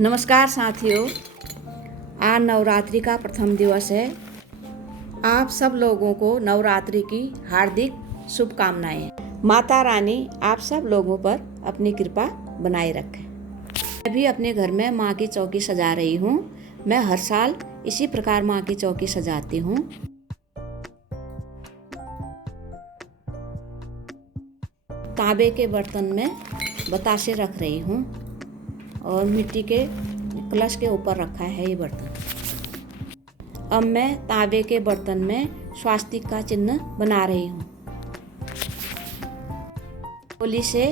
नमस्कार साथियों, आज नवरात्रि का प्रथम दिवस है। आप सब लोगों को नवरात्रि की हार्दिक शुभकामनाएं। माता रानी आप सब लोगों पर अपनी कृपा बनाए रखे। मैं भी अपने घर में माँ की चौकी सजा रही हूँ। मैं हर साल इसी प्रकार माँ की चौकी सजाती हूँ। तांबे के बर्तन में बतासे रख रही हूँ और मिट्टी के कलश के ऊपर रखा है ये बर्तन। अब मैं तांबे के बर्तन में स्वास्तिक का चिन्ह बना रही हूँ। गोली से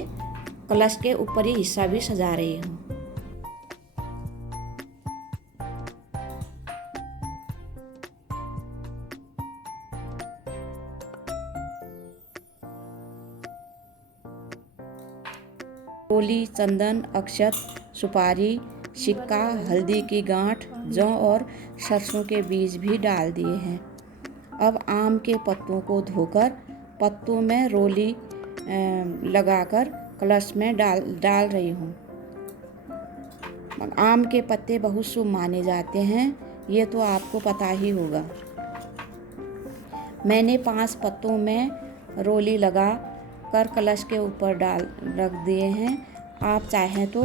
कलश के ऊपरी हिस्सा भी सजा रही हूँ। गोली, चंदन, अक्षत, सुपारी, सिक्का, हल्दी की गांठ, जौ और सरसों के बीज भी डाल दिए हैं। अब आम के पत्तों को धोकर पत्तों में रोली लगाकर कलश में डाल रही हूँ। आम के पत्ते बहुत शुभ माने जाते हैं, ये तो आपको पता ही होगा। मैंने 5 पत्तों में रोली लगा कर कलश के ऊपर रख दिए हैं। आप चाहें तो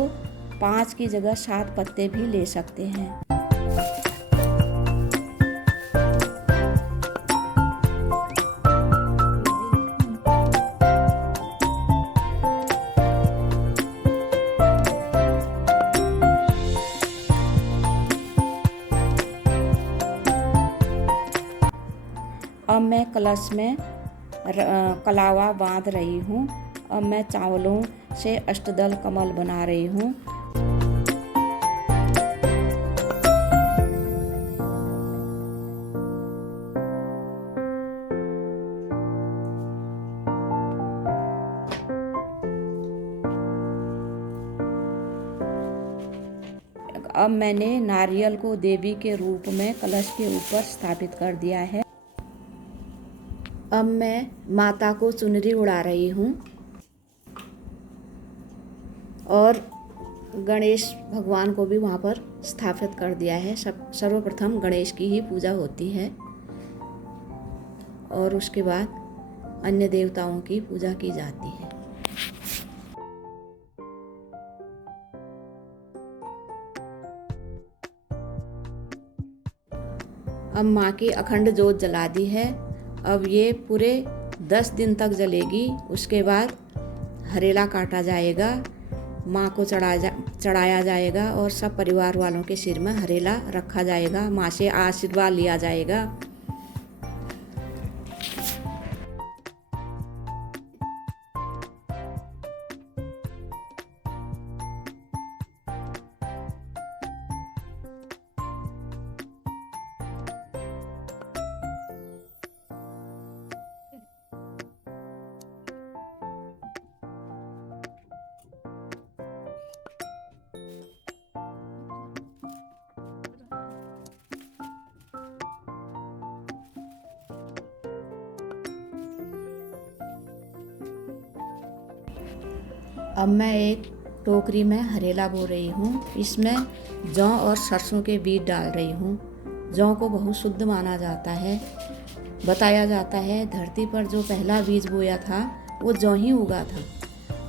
5 की जगह 7 पत्ते भी ले सकते हैं। अब मैं कलश में कलावा बांध रही हूँ। अब मैं चावलों से अष्टदल कमल बना रही हूँ। अब मैंने नारियल को देवी के रूप में कलश के ऊपर स्थापित कर दिया है। अब मैं माता को चुनरी उड़ा रही हूँ और गणेश भगवान को भी वहाँ पर स्थापित कर दिया है। सर्वप्रथम गणेश की ही पूजा होती है और उसके बाद अन्य देवताओं की पूजा की जाती है। अब माँ की अखंड जोत जला दी है। अब ये पूरे 10 दिन तक जलेगी। उसके बाद हरेला काटा जाएगा, माँ को चढ़ाया जाएगा और सब परिवार वालों के सिर में हरेला रखा जाएगा। माँ से आशीर्वाद लिया जाएगा। अब मैं एक टोकरी में हरेला बो रही हूँ। इसमें जौ और सरसों के बीज डाल रही हूँ। जौ को बहुत शुद्ध माना जाता है। बताया जाता है धरती पर जो पहला बीज बोया था वो जौ ही उगा था।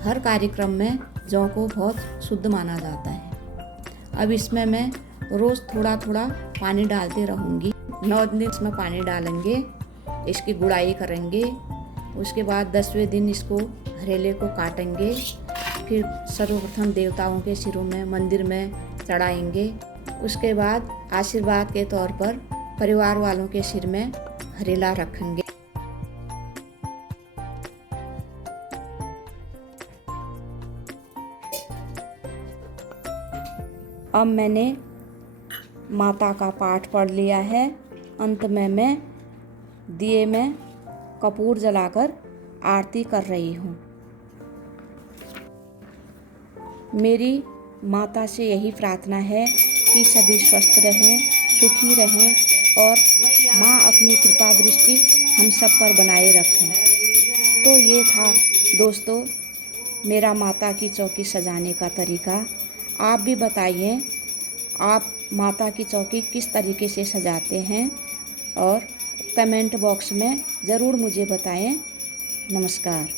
हर कार्यक्रम में जौ को बहुत शुद्ध माना जाता है। अब इसमें मैं रोज़ थोड़ा थोड़ा पानी डालते रहूँगी। 9 दिन इसमें पानी डालेंगे, इसकी गुड़ाई करेंगे। उसके बाद 10वें दिन इसको हरेले को काटेंगे। फिर सर्वप्रथम देवताओं के सिरों में मंदिर में चढ़ाएंगे। उसके बाद आशीर्वाद के तौर पर परिवार वालों के सिर में हरेला रखेंगे। अब मैंने माता का पाठ पढ़ लिया है। अंत में मैं दिए में कपूर जलाकर आरती कर रही हूँ। मेरी माता से यही प्रार्थना है कि सभी स्वस्थ रहें, सुखी रहें और माँ अपनी कृपा दृष्टि हम सब पर बनाए रखें। तो ये था दोस्तों मेरा माता की चौकी सजाने का तरीका। आप भी बताइए आप माता की चौकी किस तरीके से सजाते हैं और कमेंट बॉक्स में ज़रूर मुझे बताएं। नमस्कार।